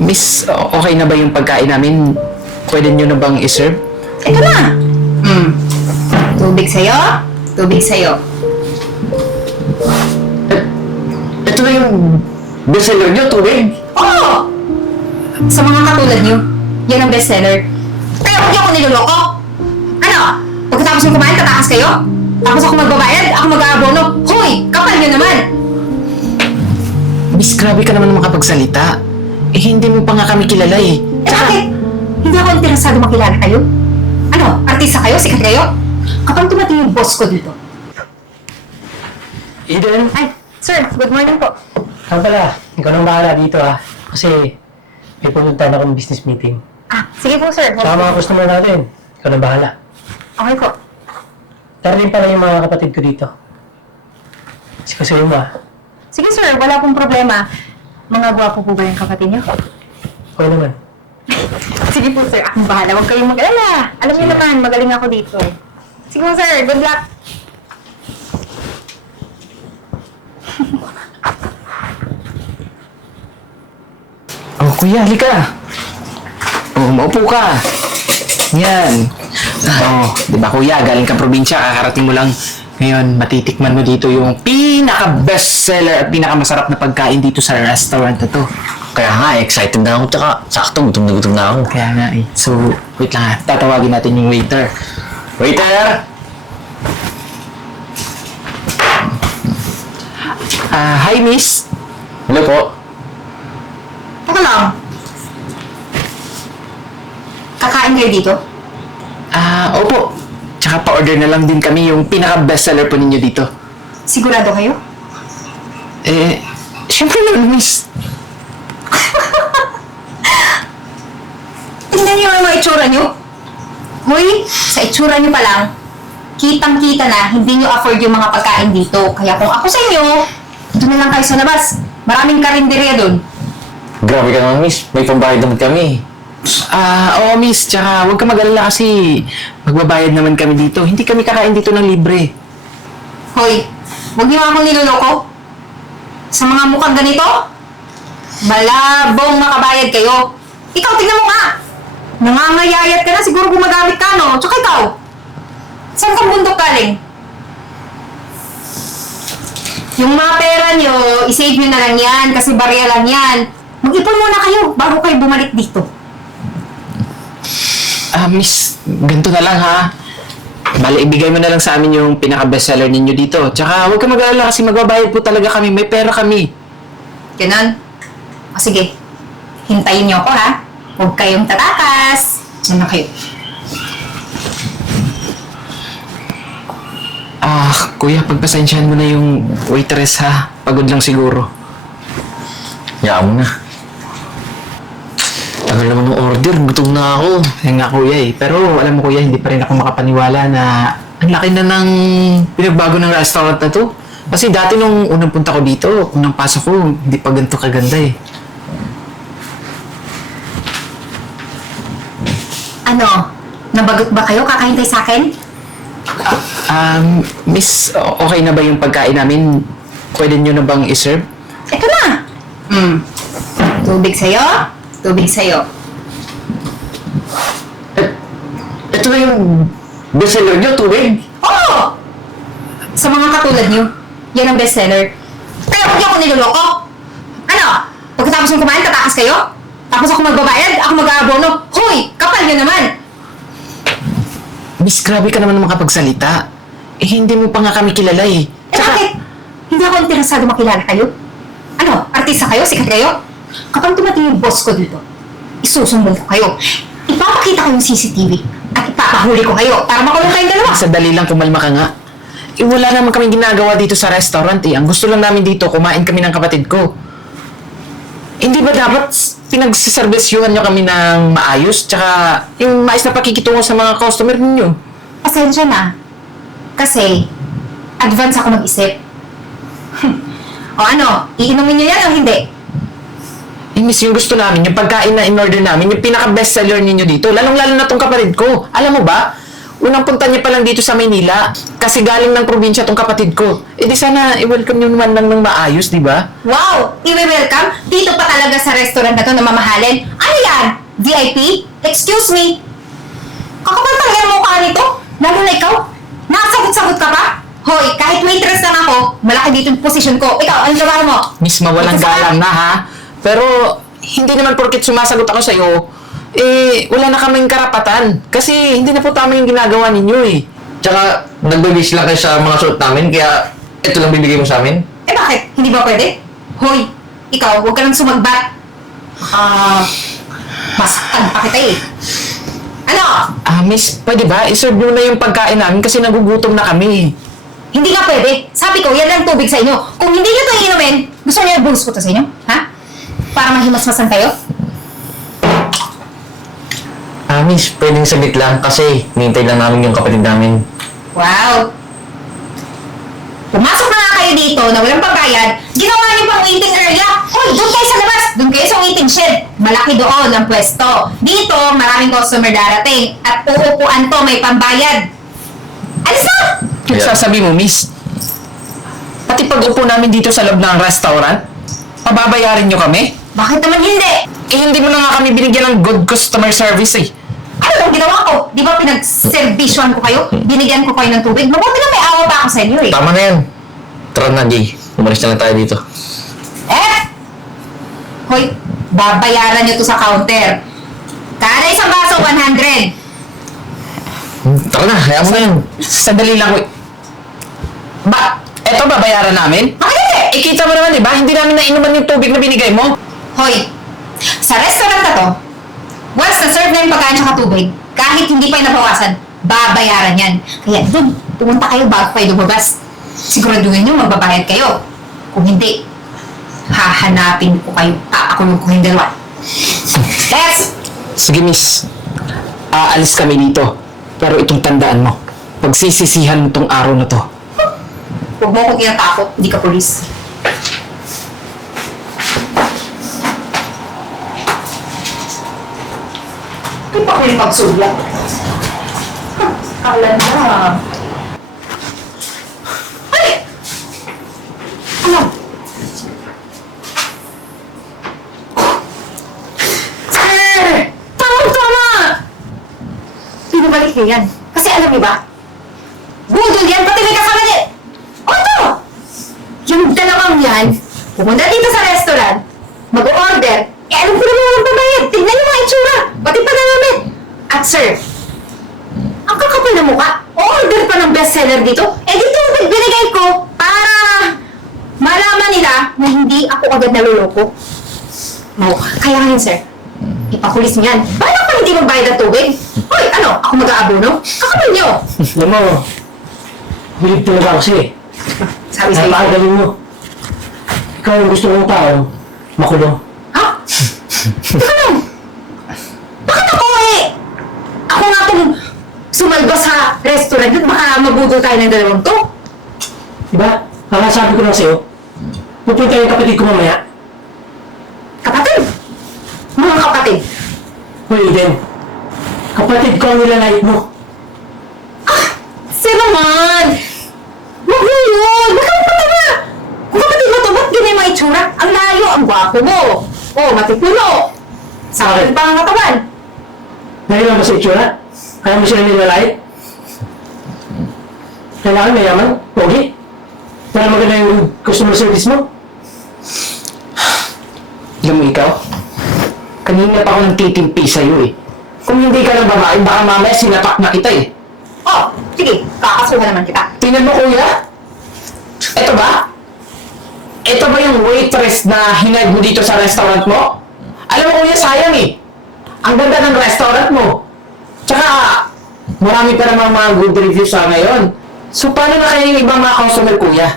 Miss, okay na ba yung pagkain namin? Pwede nyo na bang iserve? Ito na! Tubig sa'yo, tubig sa'yo. Ito na yung bestseller nyo, tubig. Oo! Sa mga katulad niyo, yan ang bestseller. Kaya huwag niyo ako niloloko. Ano? Pagkatapos ng kumain, tatakas kayo? Tapos ako magbabayad, ako mag-aabono. Hoy! Kapal niyo naman! Miss, grabe ka naman makapagsalita. Eh, hindi mo pa nga kami kilala eh. Eh bakit? Hindi ako interesado makilala kayo. Ano? Artista kayo? Sikat kayo? Kapag dumating yung boss ko dito. Eden, Ay, sir, good morning po. saan pala? Ikaw nang bahala dito Kasi may pupuntahan akong business meeting. Sige po, sir. Saka mga customer natin. Ikaw nang bahala. Okay po. Darating pala yung mga kapatid ko dito. Kasi mo Sige, sir. Wala pong problema. Mga gwapo po ba yung kapatid niyo? Okay naman. Sige po, sir. Akong bahala. Huwag kayong mag-alala. Alam niyo naman, magaling ako dito. Sige po, sir. Good luck. Oh, kuya, halika. Oh, maupo ka. Yan. Oh, di ba kuya, galing ka probinsya, kakarating mo lang. Ngayon, matitikman mo dito yung pinaka-bestseller at pinaka-masarap na pagkain dito sa restaurant na to. Kaya nga, excited na ako. Tsaka, sakto, gutom na ako. Kaya nga eh. So, wait lang tatawagin natin yung waiter. Waiter! Hi miss. Hello po. Teka lang. Kakain kayo dito? Opo. Tsaka pa-order na lang din kami yung pinaka-bestseller po ninyo dito. Sigurado kayo? Siyempre naman miss. Tingnan niyo yung mga itsura niyo. Hoy, sa itsura niyo pa lang, kitang-kita na hindi niyo afford yung mga pagkain dito. Kaya kung ako sa inyo, doon na lang kayo sa labas. Maraming karinderya doon. Grabe ka naman, miss. May pambayad naman kami. Oo miss. Tsaka huwag ka mag-alala kasi magbabayad naman kami dito. Hindi kami kakain dito ng libre. Hoy, huwag niyo akong niloloko. Sa mga mukhang ganito, malabong makabayad kayo. Ikaw, tingnan mo nga. Nangangayayat ka na, siguro gumagamit ka, no? Tsaka ikaw, saan kang bundok galing? Yung mga pera nyo, isave nyo na lang yan kasi barya lang yan. Mag-ipon muna kayo bago kayo bumalik dito. Miss, ganito na lang ha. Bale, ibigay mo na lang sa amin yung pinaka-bestseller ninyo dito. Tsaka huwag ka mag-alala kasi magbabayad po talaga kami. May pera kami. Ganun? O sige, hintayin nyo ako ha. Huwag kayong tatakas. Diyan na kayo. Kuya, pagpasensyahan mo na yung waitress ha. Pagod lang siguro. Hayaan mo na. Tagal naman ng order. Gutom na ako. Kaya nga kuya eh. Pero alam mo kuya, hindi pa rin ako makapaniwala na ang laki na ng pinagbago ng restaurant na to. Kasi dati nung unang punta ko dito, unang pasok ko, hindi pa ganito kaganda eh. Ano? Nabagot ba kayo? Kakahintay sa akin? Miss, okay na ba yung pagkain namin? Pwede nyo na bang iserve? Ito na! Tubig sa'yo, tubig sa'yo. Ito na yung bestseller nyo, tubig. Oo! Sa mga katulad niyo, yan ang bestseller. Kaya huwag niyo ako niloloko. Ano? Pagkatapos ng kumain, tatakas kayo? Tapos ako magbabayad, ako mag-aabono. Hoy! Kapal niyo naman! Miss, grabe ka naman makapagsalita. Eh, hindi mo pa nga kami kilala eh. Eh bakit? Hindi ako interesado makilala kayo. Ano? Artista kayo? Sikat kayo? Kapag dumating yung boss ko dito, isusumbong ko kayo. Ipapakita ko yung CCTV at ipapahuli ko kayo para makulong kayong dalawa. Sadali lang, kumalma ka nga. Eh, wala naman kami ginagawa dito sa restaurant eh. Ang gusto lang namin dito, kumain kami ng kapatid ko. Hindi ba dapat pinagsiservisyuhan nyo kami ng maayos? Tsaka yung maayos na pakikitungo sa mga customer ninyo. Pasensya na. Kasi, advance ako mag-isip. O ano, iinumin niyo yan o hindi? Eh, miss, yung gusto namin, yung pagkain na in-order namin, yung pinaka-bestseller ninyo dito, lalong-lalo na tong kapatid ko. Alam mo ba, unang punta niya pa lang dito sa Maynila. Kasi galing ng probinsya tong kapatid ko. Eh di sana i-welcome niyo naman lang ng maayos, di ba? Wow! I-welcome? Dito pa talaga sa restaurant na to na mamahalin? Ano yan? VIP? Excuse me? Kakapal talaga ang mukha nito? Lalo na ikaw? Nakasagot-sagot ka pa? Hoy, kahit waitress lang ako, malaki dito yung posisyon ko. Ikaw, ano trabaho mo? Miss, mawalang Ito sa- galang na ha. Pero hindi naman porket sumasagot ako sa'yo, eh wala na kaming karapatan. Kasi hindi na po tama yung ginagawa ninyo eh. Tsaka, nag-wish lang kayo sa mga suot namin, kaya ito lang bibigay mo sa amin. Eh bakit? Hindi ba pwede? Hoy, ikaw, huwag ka nang sumagbat. Masaktan pa kita eh. Ano? Miss, pwede ba? I-serve nyo na yung pagkain namin kasi nagugutom na kami. Hindi nga pwede. Sabi ko, yan lang tubig sa inyo. Kung hindi nyo ito inumin, gusto nyo i-boost ko to sa inyo? Ha? Para mahimasmasan kayo? Miss, pwedeng sabit lang kasi nintay lang namin yung kapatid namin. Wow! Pumasok na nga kayo dito na walang pagbayad, ginawa niyo pang waiting area. Hoy, doon kayo sa labas! Doon kayo sa waiting shed. Malaki doon ang pwesto. Dito, maraming customer darating. At uupuan to, may pambayad. Alis na! Yung sasabi mo, miss, pati pag-upo namin dito sa loob ng restaurant, pababayarin nyo kami? Bakit naman hindi? Eh, hindi mo na nga kami binigyan ng good customer service eh. Ano bang ginawa ko? Di ba pinag-servisyon ko kayo? Binigyan ko kayo ng tubig? Mabuti na may awa pa ako sa inyo eh. Tama na yan. Tara na, Jay. Umalis na lang tayo dito. Hoy, babayaran nyo to sa counter. Kada isang baso, 100. Tara na, hayaan mo na yan. Sandali lang, wait. Eto babayaran namin? Bakit hindi? Eh, kita mo naman, di ba? Hindi namin nainuman yung tubig na binigay mo. Hoy, sa restaurant na to, once na-serve na yung pagkain tsaka tubig, kahit hindi pa yung nabawasan, babayaran yan. Kaya dun, pumunta kayo bago kayo lumabas. Siguraduhin nyo, magbabayad kayo. Kung hindi, hahanapin ko kayo, kakakulong ko yung dalawa. Let's! Sige, miss. Aalis kami dito. Pero itong tandaan mo, pagsisisihan mo tong araw na to. Huwag mo akong tinatakot, hindi ka polis. Ito pa ko yung pagsulat. Kala na. Ay! Ano? Sir! Tama! Pinabalik niyo yan. Kasi alam niyo ba? Budol yan, pati may kasama niya. O ito! Yung dalawang yan, pumunta dito sa restaurant, mag-order, eh alam ko naman walang babayad. Tignan niyo mga itsura, pati pa na namin. At sir, ang kakapal na mukha, order pa ng bestseller dito, eh dito ang binigay ko para malaman nila na hindi ako agad naluloko. No, kaya ngayon sir, ipakulis niyo yan. Paano pa hindi magbayad ng tubig? Hoy, ano? Ako mag-aabono? Kakapal niyo! Alam mo, bilib talaga ako sa'yo eh. Sabi sa'yo. Napakagaling mo. Ikaw ang gusto mong tao, makulong. Ha? Teka lang. Bakit ako eh? Ako nga itong sumalba sa restaurant at baka mabudol tayo ng dalawang to. Diba? Sabi ko lang sa'yo, pupunta yung kapatid ko mamaya. Kapatid. Mga kapatid. Hoy, Eden. Kapatid ko ang nilalait mo. Sir naman! Huwag mo yun! Baka kapatid na! Kung kapatid mo to, ba't ganyan mga itsura? Ang layo, ang gwapo mo. Oh, matipulo. Sa akin pa ang katawan. Dahil lang ba sa itsura? Kaya mo sila nilalait? Kailangan mayaman, pogi. Para maganda yung customer service mo. Alam mo ikaw, kanina pa ako nagtitimpi sa'yo eh. Kung hindi ka ng babae, baka mamaya sinapak na kita eh. Oh, sige. Kakasuhan naman kita. Tingnan mo kuya. Ito ba? Ito ba yung waitress na hinag mo dito sa restaurant mo? Alam mo kuya, sayang eh. Ang ganda ng restaurant mo. Tsaka, marami pa namang mga good reviews sa ngayon. So, paano na kaya yung ibang mga customer kuya?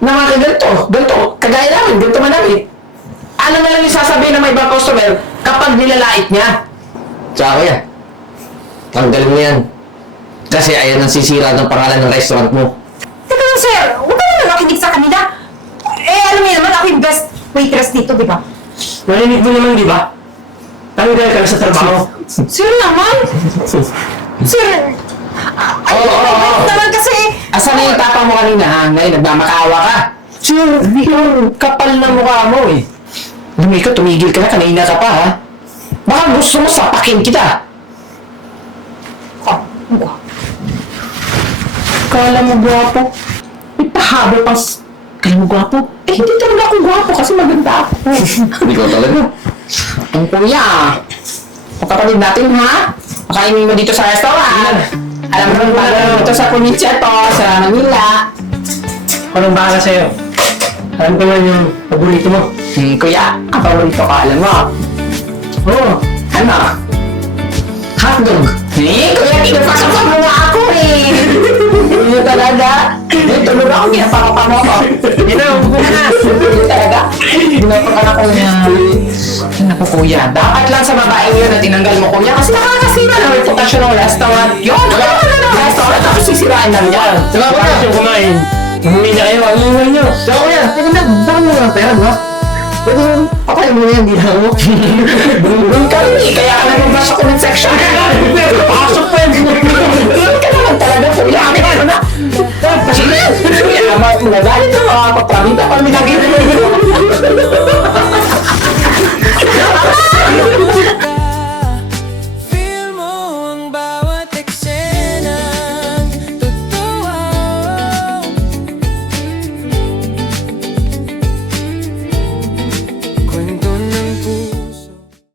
Na mga ganito, kagaya namin, ganito man namin. Ano na lang yung sasabihin ng mga ibang customer kapag nilalait niya? Tsaka kuya, tanggalin mo yan. Kasi ayan ang sisira ng pangalan ng restaurant mo. Teka lang, sir. Huwag ka naman makinig sa kanila. Eh, alam niyo naman, ako yung best waitress dito, di ba? Narinig mo naman, di ba? Tanggal ka na sa trabaho. Sir naman! Sir, Oo. Naman kasi, Asan na yung tapang mo kanina ha? Ngayon, nagmamakaawa ka. Sure, yung kapal na mukha mo eh. Alam mo, ikaw, tumigil ka na, kanina ka pa ha? Baka gusto mo sapakin kita. Kala mo gwapo. May pahabol pang... Kala mo gwapo? Eh, hindi talaga ako gwapo kasi maganda ako. Ikaw talaga. Ang kuya, pagkapatid natin ha? Makainin mo dito sa restaurant. Alam mo naman bago dito sa Punicha to, sa Manila. Ako nang bahala sa'yo. Alam ko naman yung paborito mo. Kuya, ang paborito ko, alam mo. Oo. Ano? Hotdog. Eh, kuya, pinapasok mo nga ako eh. Yun talaga. Tulog ako, ginapakapa mo ako. Yun na, upo ka na. Yun talaga. Ginapakapa ako niya. Naku kuya, dapat lang sa babaeng yun na tinanggal mo kuya kasi nakakasira ng reputasyon ng restaurant. Yun, wala na ng restaurant tapos sisirain namin yan. Diba ba yung kumain? Umuwi na kayo, ang ingay nyo. So kuya, teka na, baka mo ng pera, no? Pwede mo, papayin mo na yan, di na mo. Doon kami, kaya ka nagpapasok ko ng section. Pasok pa yun.